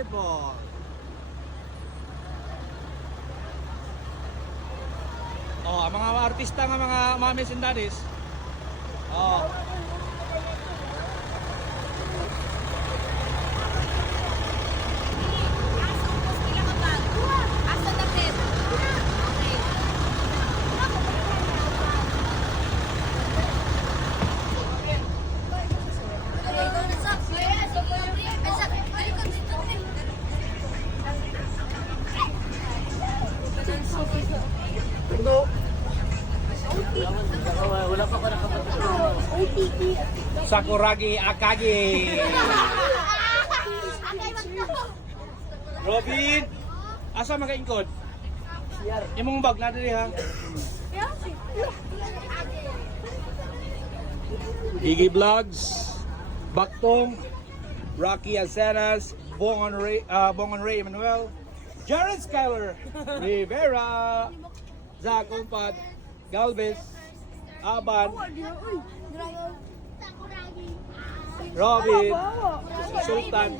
basketball. Oh, ang mga artista ng mga mamis and daddies. Oh. Wala pa nakapatid. OTP. Sakuragi Akagi. Robin, asa makaingkod? Imong bag na diri ha. Iggy Vlogs, Baktong, Rocky Acenas, Bongon Ray Emmanuel, Jared Skyler, Rivera, Zach Umpad, Galvez, Aban, Robin, Sultan,